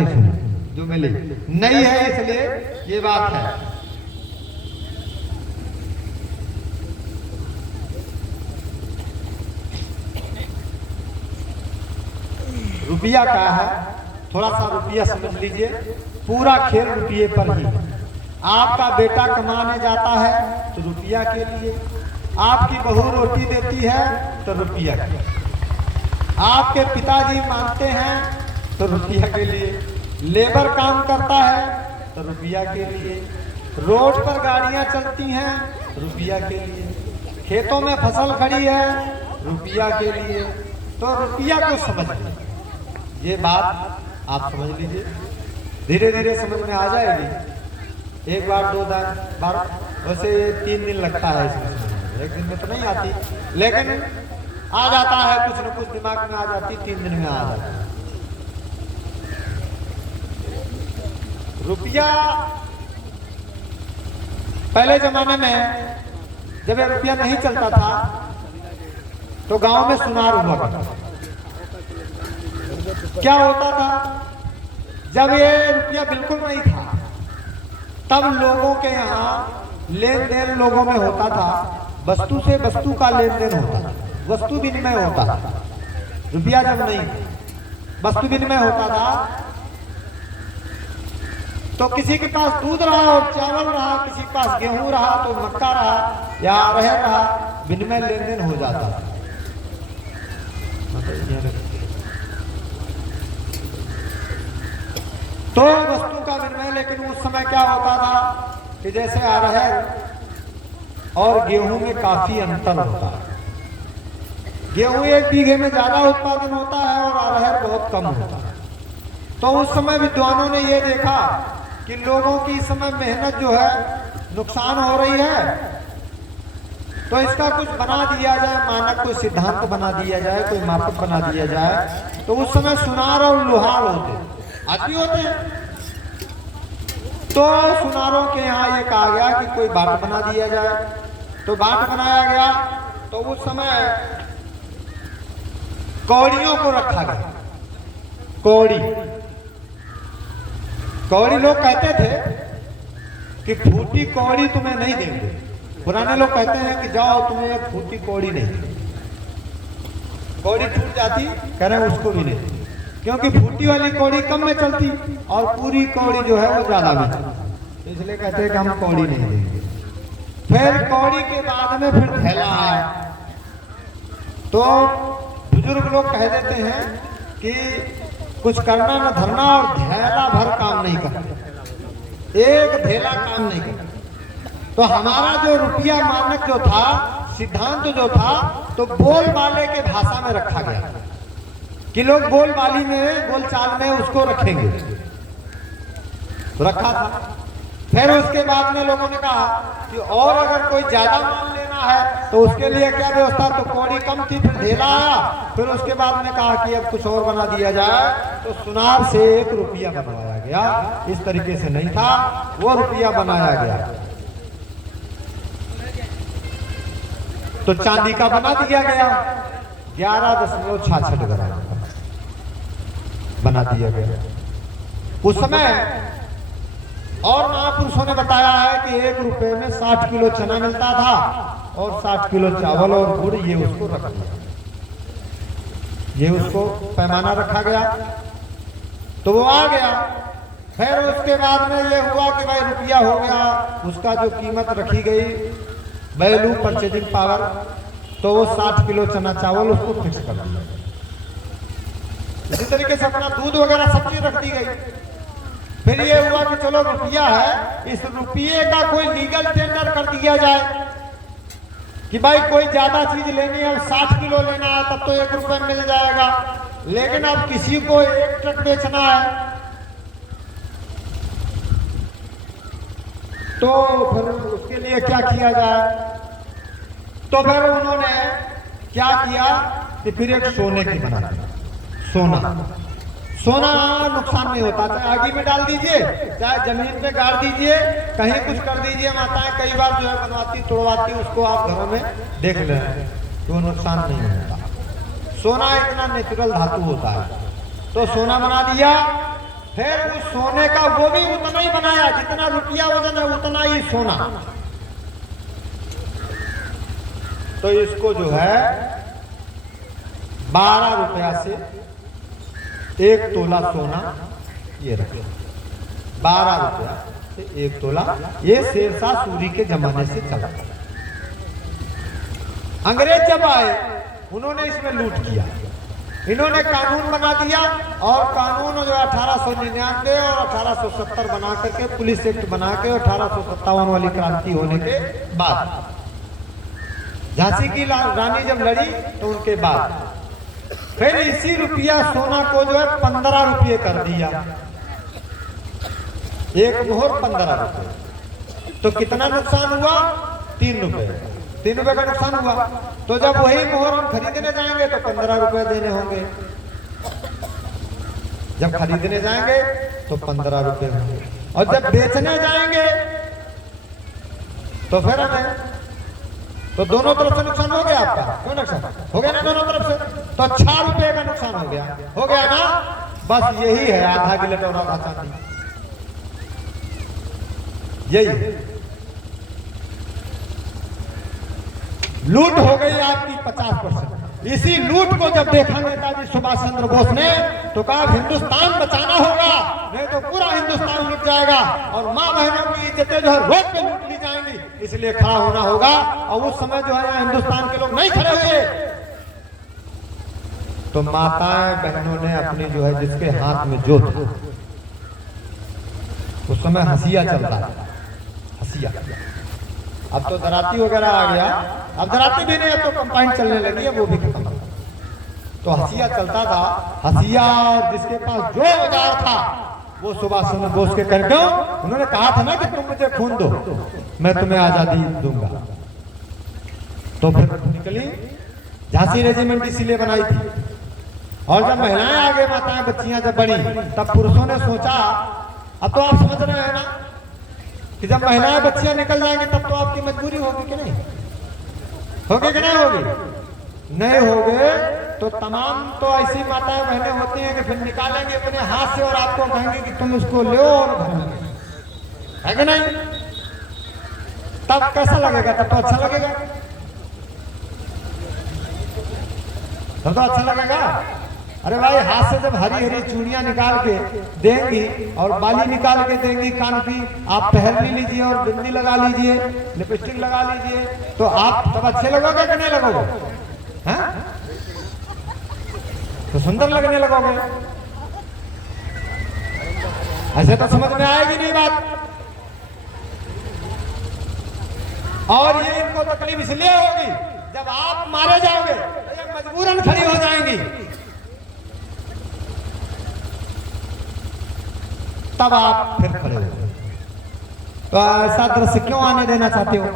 नहीं सुनी जो मिली नहीं है, इसलिए ये बात है। रुपया क्या है, थोड़ा सा रुपया समझ लीजिए। पूरा खेल रुपये पर ही। आपका बेटा कमाने जाता है तो रुपया के लिए, आपकी बहू रोटी देती है तो रुपया के लिए, आपके पिताजी मानते हैं तो रुपया के लिए, लेबर काम करता है तो रुपया के लिए, रोड पर गाड़ियां चलती हैं रुपया के लिए, खेतों में फसल खड़ी है रुपया के लिए। तो रुपया को समझिए, ये बात आप समझ लीजिए, धीरे धीरे समझ में आ जाएगी। एक बार दो बार, वैसे 3 दिन लगता है इसमें, एक दिन में तो नहीं आती, लेकिन आ जाता है, कुछ न कुछ दिमाग में आ जाती, 3 दिन में आ जाता है। रुपया पहले जमाने में जब ये रुपया नहीं चलता था तो गांव में सुनार हुआ करता था। क्या होता था, जब ये रुपया बिल्कुल नहीं था तब लोगों के यहाँ लेन देन लोगों में होता था, वस्तु से वस्तु का लेन देन होता था, वस्तु विनिमय होता था। रुपया जब नहीं, वस्तु विनिमय होता था, तो किसी के पास दूध रहा और चावल रहा, किसी के पास गेहूं रहा तो मक्का रहा या अरहर रहा, विनिमय लेन देन हो जाता था। तो वस्तु का विनिमय, लेकिन उस समय क्या होता था कि जैसे अरहर और गेहूं में काफी अंतर होता है। गेहूं 1 बीघे में ज्यादा उत्पादन होता है और अरहर बहुत कम होता है। तो उस समय विद्वानों ने ये देखा कि लोगों की इस समय मेहनत जो है नुकसान हो रही है, तो इसका कुछ बना दिया जाए, मानक कोई सिद्धांत बना दिया जाए, कोई मापक बना दिया जाए। तो उस समय सुनार और लोहार आदमी होते हैं, तो सुनारों के यहाँ ये कहा गया कि कोई बाट बना दिया जाए। तो बाट बनाया गया, तो उस समय कौड़ियों को रखा गया। कौड़ी लोग कहते थे कि फूटी कौड़ी तुम्हें नहीं देंगे। पुराने लोग कहते हैं कि जाओ तुम्हें एक फूटी कौड़ी नहीं देंगे। कौड़ी टूट जाती, कह रहे हैं उसको भी नहीं, क्योंकि फूटी वाली कौड़ी कम में चलती और पूरी कौड़ी जो है वो ज्यादा में चलती, इसलिए कहते हैं कि हम कौड़ी नहीं देंगे। फिर कौड़ी के बाद में फिर थैला आया। तो बुजुर्ग लोग कह देते हैं कि कुछ करना न धरना और थैला भर काम नहीं करते, एक थैला काम नहीं करते। तो हमारा जो रुपया मानक जो था, सिद्धांत जो था, तो बोलबाले के भाषा में रखा गया कि लोग बोलबाली में, बोलचाल में उसको रखेंगे, तो रखा था। फिर उसके बाद में लोगों ने कहा कि और अगर कोई ज्यादा मान लेना है तो उसके लिए क्या व्यवस्था, तो कौड़ी कम थी, फिर ढेला आया। फिर उसके बाद में कहा कि अब कुछ और बना दिया जाए, तो सुनार से 1 रुपया बनवाया गया। इस तरीके से नहीं था, वो रुपया बनाया गया। तो चांदी का बना दिया गया 11.66 ग्राम बना दिया गया उस समय। और महापुरुषों ने बताया है कि 1 रुपए में 60 किलो चना मिलता था और 60 किलो चावल और गुड़, ये उसको रख दिया, ये उसको पैमाना रखा गया, तो वो आ गया। फिर उसके बाद में ये हुआ कि भाई रुपया हो गया, उसका जो कीमत रखी गई, वैल्यू परचेजिंग पावर, तो वो 60 किलो चना चावल उसको फिक्स कर दिया। इसी तरीके से अपना दूध वगैरह सब चीज रख दी गई। फिर ये हुआ कि चलो रुपया है, इस रुपये का कोई लीगल टेंडर कर दिया जाए कि भाई कोई ज्यादा चीज लेनी है, 60 किलो लेना है, तब तो 1 रुपए मिल जाएगा। लेकिन अब किसी को 1 ट्रक बेचना है, तो फिर उसके लिए क्या किया जाए। तो फिर उन्होंने क्या किया कि फिर एक सोने की बना दी। सोना नुकसान नहीं होता, चाहे आगे में डाल दीजिए, चाहे जमीन पे गाड़ दीजिए, कहीं कुछ कर दीजिए। माताएं कई बार जो है बनवाती तोड़वाती, उसको आप घरों में देख ले, तो नुकसान नहीं होता। सोना इतना नेचुरल धातु होता है। तो सोना बना दिया। फिर उस सोने का वो भी उतना ही बनाया, जितना रुपया वजन है उतना ही सोना। तो इसको जो है 12 रुपया से 1 तोला सोना ये रखे, 12 रुपया से 1 तोला। ये शेरशाह सूरी के जमाने से चला। अंग्रेज जब आए उन्होंने इसमें लूट किया, इन्होंने कानून बना दिया, और कानून जो 1899 और 1870 बना करके पुलिस एक्ट बना के 1857 वाली क्रांति होने के बाद, झांसी की रानी जब लड़ी तो उनके बाद फिर इसी रुपया सोना को जो है 15 रुपये कर दिया, एक मोहर 15 रुपये। तो कितना नुकसान हुआ? 3 रुपये, 3 रुपये का नुकसान हुआ। तो जब वही मोहर हम खरीदने जाएंगे तो 15 रुपये देने होंगे, जब खरीदने जाएंगे तो 15 रुपये होंगे, और जब बेचने जाएंगे तो फिर हमें, तो दोनों तरफ से नुकसान हो गया आपका। क्यों नुकसान हो गया ना दोनों तरफ से? तो 6 रुपये का नुकसान हो गया ना। बस यही है आधा गिलट और आधा चांदी, यही लूट हो गई आपकी 50%। इसी लूट को जब देखा नेताजी सुभाष चंद्र बोस ने तो कहा हिंदुस्तान बचाना होगा, नहीं तो पूरा हिंदुस्तान लूट जाएगा और माँ बहनों की इज्जतें जो है रोड पे लूट ली जाएंगी, इसलिए खड़ा होना होगा। और उस समय जो है हिंदुस्तान के लोग नहीं खड़े हुए, तो माताएं बहनों ने अपनी जो है जिसके हाथ में जो था, उस समय हंसिया चल रहा था, हंसिया। अब तो दराती वगैरह आ गया, अब दराती भी नहीं, अब तो कंपाइन चलने लगी है, वो भी खत्म। तो हंसिया चलता था, हंसिया जिसके पास जो औजार था वो सुभाष चंद्र बोस के कर दो। उन्होंने कहा था ना कि तुम मुझे खून दो, मैं तुम्हें आजादी दूंगा। तो फिर निकली, झांसी रेजिमेंट इसीलिए बनाई थी। और जब महिलाएं आगे, माताएं बच्चियां जब बड़ी, तब पुरुषों ने सोचा, अब तो आप समझ रहे हैं ना कि जब महिलाएं बच्चियां निकल जाएंगी तब तो आपकी मजबूरी होगी कि नहीं होगी, कि नहीं होगी? नहीं होगे तो तमाम तो ऐसी माताएं बहनें होती हैं कि फिर निकालेंगे अपने हाथ से और आपको कहेंगे कि तुम इसको लो और घर में, है कि नहीं? तब कैसा लगेगा? तब तो अच्छा लगेगा, तब तो अच्छा लगेगा। अरे भाई, हाथ से जब हरी हरी चूड़ियां निकाल के देंगी और बाली निकाल के देंगी कान की, आप पहन लीजिए और बिंदी लगा लीजिए, लिपस्टिक लगा लीजिए, तो आप तब अच्छे लगोगे कि नहीं लगोगे? हैं? तो सुंदर लगने लगोगे। ऐसे तो समझ में आएगी नहीं बात। और ये इनको तकलीफ इसलिए होगी जब आप मारे जाओगे तो ये मजबूरन खड़ी हो जाएंगी, तब आप फिर खड़े हो। तो ऐसा दृश्य क्यों आने देना चाहते हो?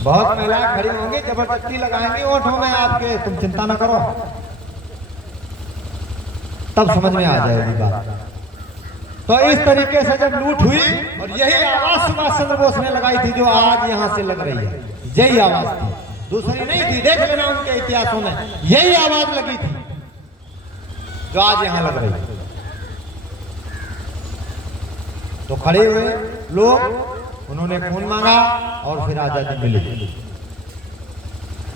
बहुत महिलाएं खड़ी होंगी, जबरदस्ती लगाएंगी ओठों में आपके, तुम चिंता ना करो, तब समझ में आ जाएगी बात। तो इस तरीके से जब लूट हुई, और यही आवाज सुभाष चंद्र बोस ने लगाई थी जो आज यहां से लग रही है, यही आवाज थी, दूसरी नहीं थी। देख लेना उनके इतिहासों में, यही आवाज लगी थी जो आज यहां लग रही है। तो खड़े हुए लोग, उन्होंने खून मांगा और फिर आजादी मिली।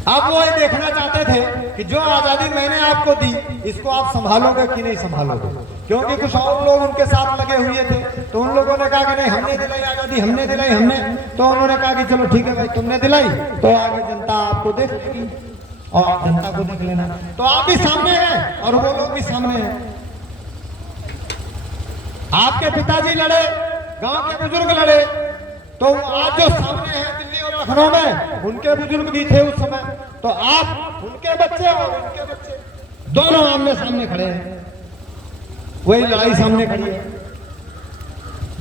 अब वो ये देखना चाहते थे कि जो आजादी मैंने आपको दी, इसको आप संभालोगे कि नहीं संभालोगे, क्योंकि कुछ और लोग उनके साथ लगे हुए थे। तो उन लोगों ने कहा कि नहीं, हमने दिलाई आजादी, हमने दिलाई, हमने। तो उन्होंने कहा कि चलो ठीक है भाई, तुमने दिलाई तो आगे जनता आपको देख लेगी और जनता को देख लेना। तो आप भी सामने हैं और वो लोग भी सामने हैं। आपके पिताजी लड़े, गांव के बुजुर्ग लड़े, तो आज जो सामने हैं दिल्ली और लखनऊ में, उनके बुजुर्ग भी थे उस समय। तो आप उनके बच्चे और उनके बच्चे दोनों आमने सामने खड़े हैं, वही लड़ाई सामने खड़ी है।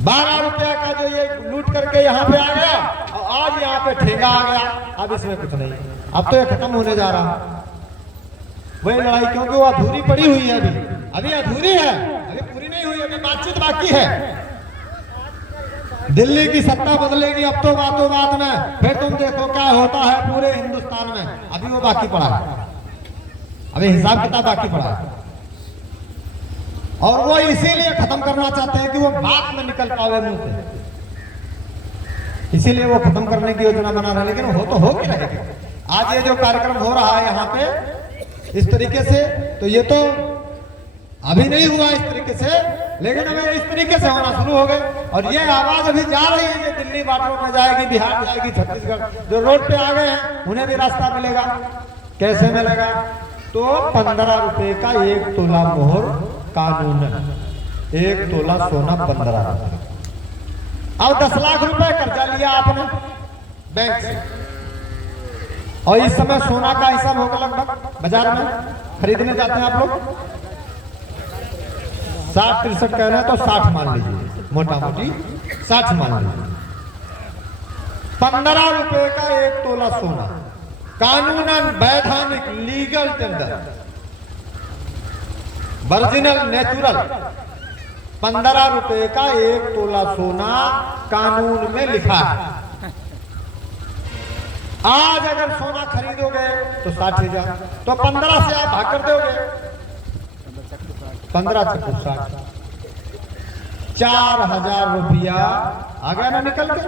12 रुपया का जो ये लूट करके यहाँ पे आ गया और आज यहाँ पे ठेका आ गया, अब इसमें कुछ नहीं, अब तो ये खत्म होने जा रहा। वही लड़ाई, क्योंकि वो अधूरी पड़ी हुई है, अभी अधूरी है, अभी पूरी नहीं हुई, अभी बातचीत बाकी है। दिल्ली की सत्ता बदलेगी अब तो बातों बात में, फिर तुम देखो क्या होता है पूरे हिंदुस्तान में। अभी वो बाकी पड़ा है, अभी हिसाब किताब बाकी पड़ा है। और वो इसीलिए खत्म करना चाहते हैं कि वो बात न निकल पावे मुंह से, इसीलिए वो खत्म करने की योजना बना रहे हैं। लेकिन हो तो हो क्या रहेगा। आज ये जो कार्यक्रम हो रहा है यहाँ पे इस तरीके से, तो ये तो अभी नहीं हुआ इस तरीके से, लेकिन अभी इस तरीके से होना शुरू हो गए। और ये आवाज अभी जा रही है, ये दिल्ली बॉर्डर में जाएगी, बिहार जाएगी, छत्तीसगढ़, जो रोड पे आ गए हैं उन्हें भी रास्ता मिलेगा। कैसे मिलेगा? तो 15 रुपए का 1 तोला मोहर कानून, 1 तोला सोना 15 रुपए। अब 10 लाख रुपए कर्जा लिया आपने बैंक से, और इस समय सोना का हिसाब होगा लगभग बाजार में खरीदने जाते हैं आप लोग 60-63 कह रहे हैं, तो 60 मान लीजिए, मोटा मोटी 60 मान लीजिए। 15 रुपए का 1 तोला सोना, कानूनन वैधानिक लीगल टेंडर, वर्जिनल नेचुरल, 15 रुपए का 1 तोला सोना कानून में लिखा है। आज अगर सोना खरीदोगे तो 60,000, तो 15 से आप भाग कर दोगे, 15 से 60, 4,000 रुपया आ गया ना निकल के।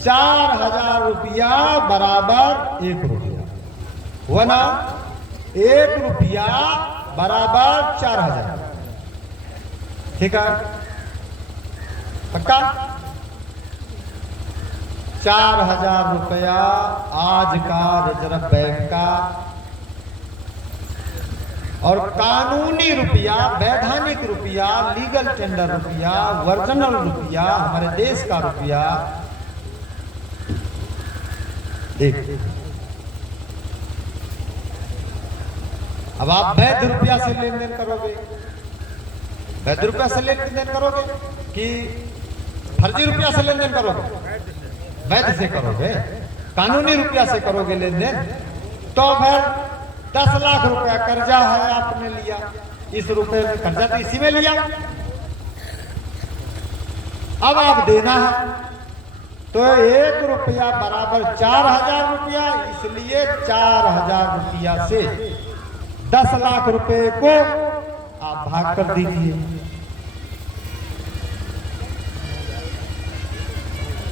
4,000 रुपया बराबर 1 रुपया हुआ ना, 1 रुपया बराबर 4,000, ठीक है पक्का। 4,000 रुपया आज का रिजर्व बैंक का, और कानूनी रुपया, वैधानिक रुपया, लीगल टेंडर रुपया, वर्जिनल रुपया, हमारे देश का रुपया एक। अब आप वैध रुपया से लेन देन करोगे, वैध रुपया से लेन देन करोगे कि फर्जी रुपया से लेन देन करोगे? वैध से करोगे, कानूनी रुपया से करोगे लेन देन। तो फिर 10 लाख रुपया कर्जा है आपने लिया, इस रुपए में कर्जा तो इसी में लिया, अब आप देना है, तो 1 रुपया बराबर 4,000 रुपया, इसलिए 4,000 रुपया से 10 लाख रुपए को आप भाग कर दीजिए।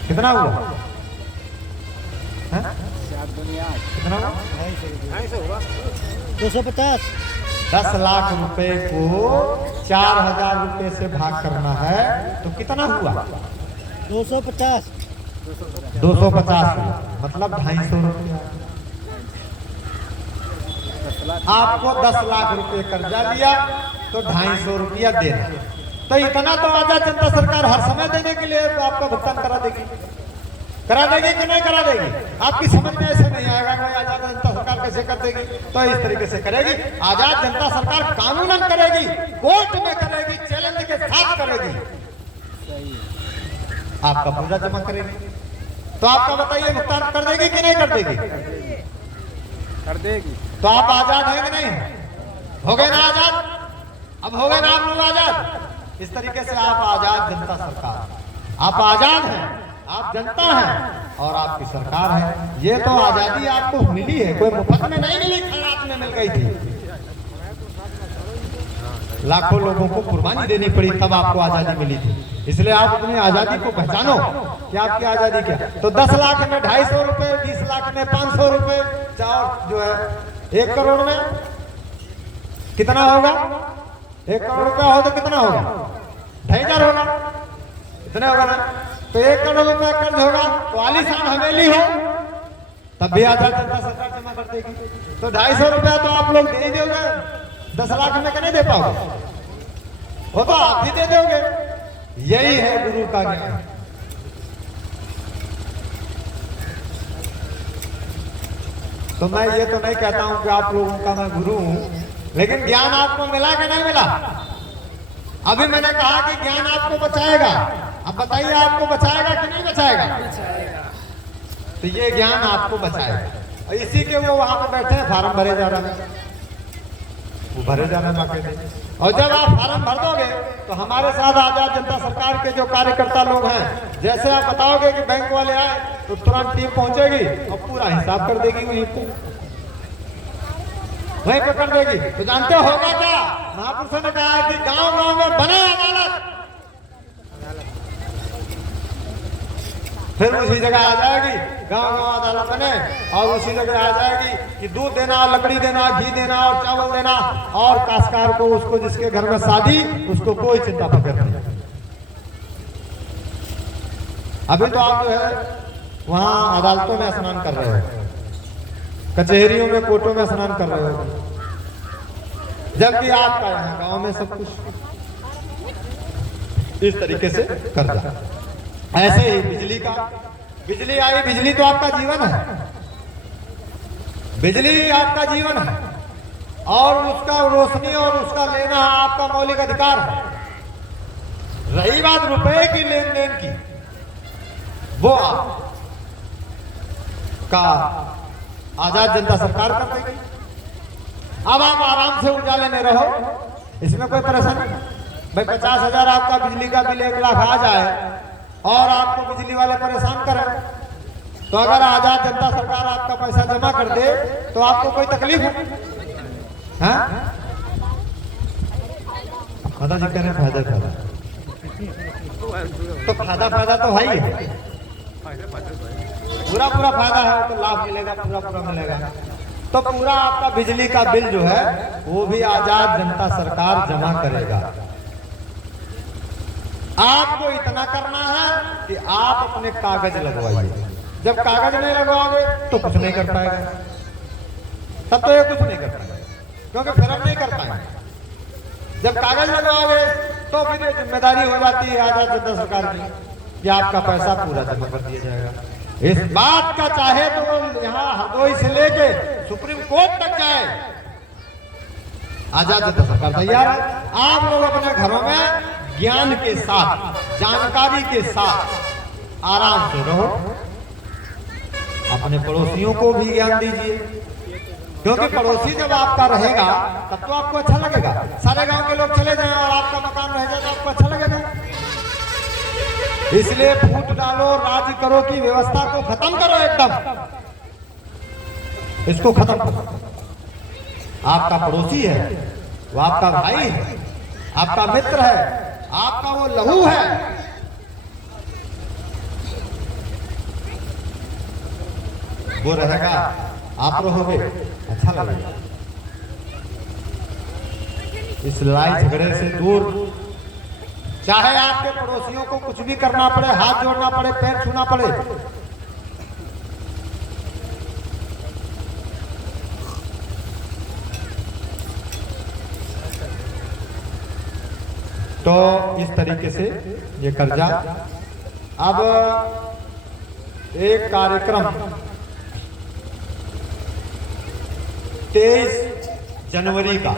कितना हुआ? कितना हुआ? 250। 10 लाख रुपए को 4,000 रुपए से भाग करना है, तो कितना हुआ? 250। 250 मतलब 250 रुपया। आपको 10 लाख रुपए कर्जा लिया, तो 250 रुपया देना। तो इतना तो आजाद जनता सरकार हर समय देने के लिए तो आपका भुगतान करा देगी कि नहीं करा देगी? आपकी समझ में ऐसे नहीं आएगा कि आजाद जनता सरकार कैसे कर देगी, तो इस तरीके से करेगी। आजाद जनता सरकार कानूनन करेगी, कोर्ट में करेगी, चैलेंज के साथ करेगी, आपका पूरा जमा करेगी। तो आपका बताइए भुगतान कर देगी कि नहीं कर देगी? कर देगी। तो आप आजाद हैं कि नहीं? हो गए ना आजाद? अब हो गए ना आप लोग आजाद? इस तरीके से आप आजाद जनता सरकार, आप आजाद हैं, आप जनता हैं और आपकी सरकार है। ये तो आजादी आपको मिली है, कोई मुफ्त में नहीं मिली, खैरात में मिल गई थी। लाखों लोगों को कुर्बानी देनी पड़ी तब आपको आजादी मिली थी। इसलिए आप अपनी आजादी को पहचानो कि आपकी आजादी क्या। तो 10 लाख में 250 रुपए, 20 लाख में 500 रुपए, चार जो है 1 करोड़ में कितना होगा? 1 करोड़ रुपया हो तो कितना होगा? 2,500 होगा, इतने होगा ना। तो 1 करोड़ रुपया कर्ज होगा, तो आलीशान हवेली हो, तब भी आजाद जनता सरकार जमा कर देगी। तो 250 रुपया तो आप लोग दे ही दोगे, 10 लाख में नहीं दे पाओगे, वो तो आप ही दे दोगे। यही है गुरु का ज्ञान। तो मैं ये तो नहीं कहता हूं कि आप लोगों का मैं गुरु हूं, लेकिन ज्ञान आपको मिला कि नहीं मिला? अभी मैंने कहा कि ज्ञान आपको बचाएगा, अब बताइए आपको बचाएगा कि नहीं बचाएगा? तो ये ज्ञान आपको बचाएगा। और इसी के वो वहां पे बैठे हैं, फार्म भरे जा रहे हैं, वो भरे जा रहे हैं। और जब आप फार्म भर दोगे तो हमारे साथ आजाद जनता सरकार के जो कार्यकर्ता लोग हैं, जैसे आप बताओगे कि बैंक वाले आए तो तुरंत टीम पहुंचेगी और पूरा हिसाब कर देगी वहीं पे। वहीं पे कर देगी। तो जानते होगा क्या, महापुरुषों ने कहा कि गांव गांव में बने अदालत, फिर उसी जगह आ जाएगी, गांव गांव अदालत बने और उसी जगह आ जाएगी कि दूध देना, लकड़ी देना, घी देना और चावल देना, और काश्तकार को, उसको जिसके घर में शादी, उसको कोई चिंता फिक्र नहीं। अभी तो आप जो है वहां अदालतों में स्नान कर रहे हो, कचहरियों में, कोर्टों में स्नान कर रहे हो, जबकि आपका यहाँ गांव में सब कुछ इस तरीके से कर जा। ऐसे ही बिजली का, बिजली आई, बिजली तो आपका जीवन है, बिजली आपका जीवन है और उसका रोशनी और उसका लेना आपका मौलिक अधिकार है। रही बात रुपए की लेन देन की, वो का आजाद जनता सरकार कर देगी। अब आप आराम से उजाले में रहो, इसमें कोई परेशानी नहीं। भाई 50,000 आपका बिजली का बिल 1 लाख आ जाए और आपको बिजली वाले परेशान करें, तो अगर आजाद जनता सरकार आपका पैसा जमा कर दे तो आपको कोई तकलीफ है? माता जी कह रहे फायदा फायदा, तो फायदा तो है ही, पूरा फायदा है, तो लाभ मिलेगा, पूरा मिलेगा। तो पूरा आपका बिजली का बिल जो है वो भी आजाद जनता सरकार जमा करेगा। आपको इतना करना है कि आप अपने कागज लगवाइए। जब कागज नहीं लगवाओगे तो कुछ नहीं कर पाएगा, तब तो ये कुछ नहीं कर पाएगा, क्योंकि फिर हम नहीं कर पाएंगे। जब कागज लगवाओगे तो फिर ये जिम्मेदारी हो जाती है आजाद जनता सरकार की कि आपका पैसा पूरा जमा कर दिया जाएगा। इस बात का चाहे तो यहाँ हरदोई से लेके सुप्रीम कोर्ट तक जाए, आजाद जनता सरकार तैयार है। आप लोग अपने घरों में ज्ञान के साथ, जानकारी के साथ आराम से रहो, अपने पड़ोसियों को भी ज्ञान दीजिए, क्योंकि पड़ोसी जब आपका रहेगा तब तो आपको अच्छा लगेगा। सारे गांव के लोग चले जाएं और आपका मकान रह जाए तो आपको अच्छा लगेगा। इसलिए फूट डालो, राज करो की व्यवस्था को खत्म करो, एकदम इसको खत्म करो। आपका पड़ोसी है, वो आपका भाई है, आपका मित्र है, आपका वो लहू है। वो रहेगा, आप रहोगे, अच्छा लगेगा। इस लड़ाई झगड़े से दूर, चाहे आपके पड़ोसियों को कुछ भी करना पड़े, हाथ जोड़ना पड़े, पैर छूना पड़े, तो इस तरीके से ये कर्जा। अब एक कार्यक्रम 23 जनवरी का,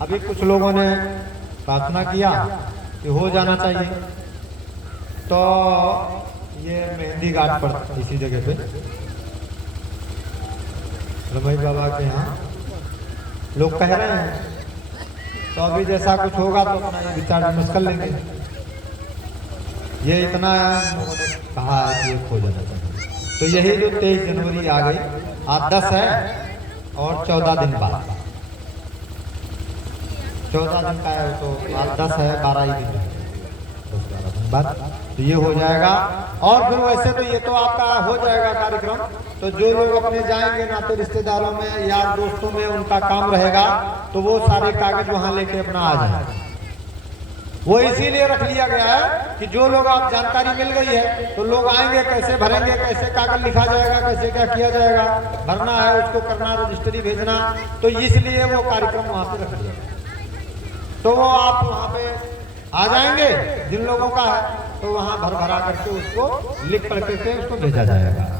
अभी कुछ लोगों ने प्रार्थना किया कि हो जाना चाहिए, तो ये मेहंदी घाट पर इसी जगह पे रमई बाबा के यहाँ लोग कह रहे हैं, तो अभी जैसा कुछ होगा तो अपना ये विचार विमर्श कर लेंगे। ये इतना लोगों ने कहा है कि ये हो जाना चाहिए। तो यही जो 23 जनवरी आ गई, आज 10 है और 14 दिन बाद, 14 दिन का है, तो आज 10 है, 12 ही दिन, 10-12 दिन बाद तो ये हो जाएगा। और फिर वैसे तो ये तो आपका हो जाएगा कार्यक्रम, तो जो लोग अपने जाएंगे नाते रिश्तेदारों में, यार दोस्तों में, उनका काम रहेगा, तो वो सारे कागज वहां लेके अपना आ जाए। वो इसीलिए रख लिया गया है कि जो लोग आप जानकारी मिल गई है तो लोग आएंगे, कैसे भरेंगे, कैसे कागज लिखा जाएगा, कैसे क्या किया जाएगा, भरना है, उसको करना, रजिस्ट्री भेजना, तो इसलिए वो कार्यक्रम वहां पे रख लिया। तो वो आप वहां पे आ जाएंगे, जिन लोगों का है, तो वहां भर भरा करके उसको लिख पढ़ करके उसको भेजा जाएगा।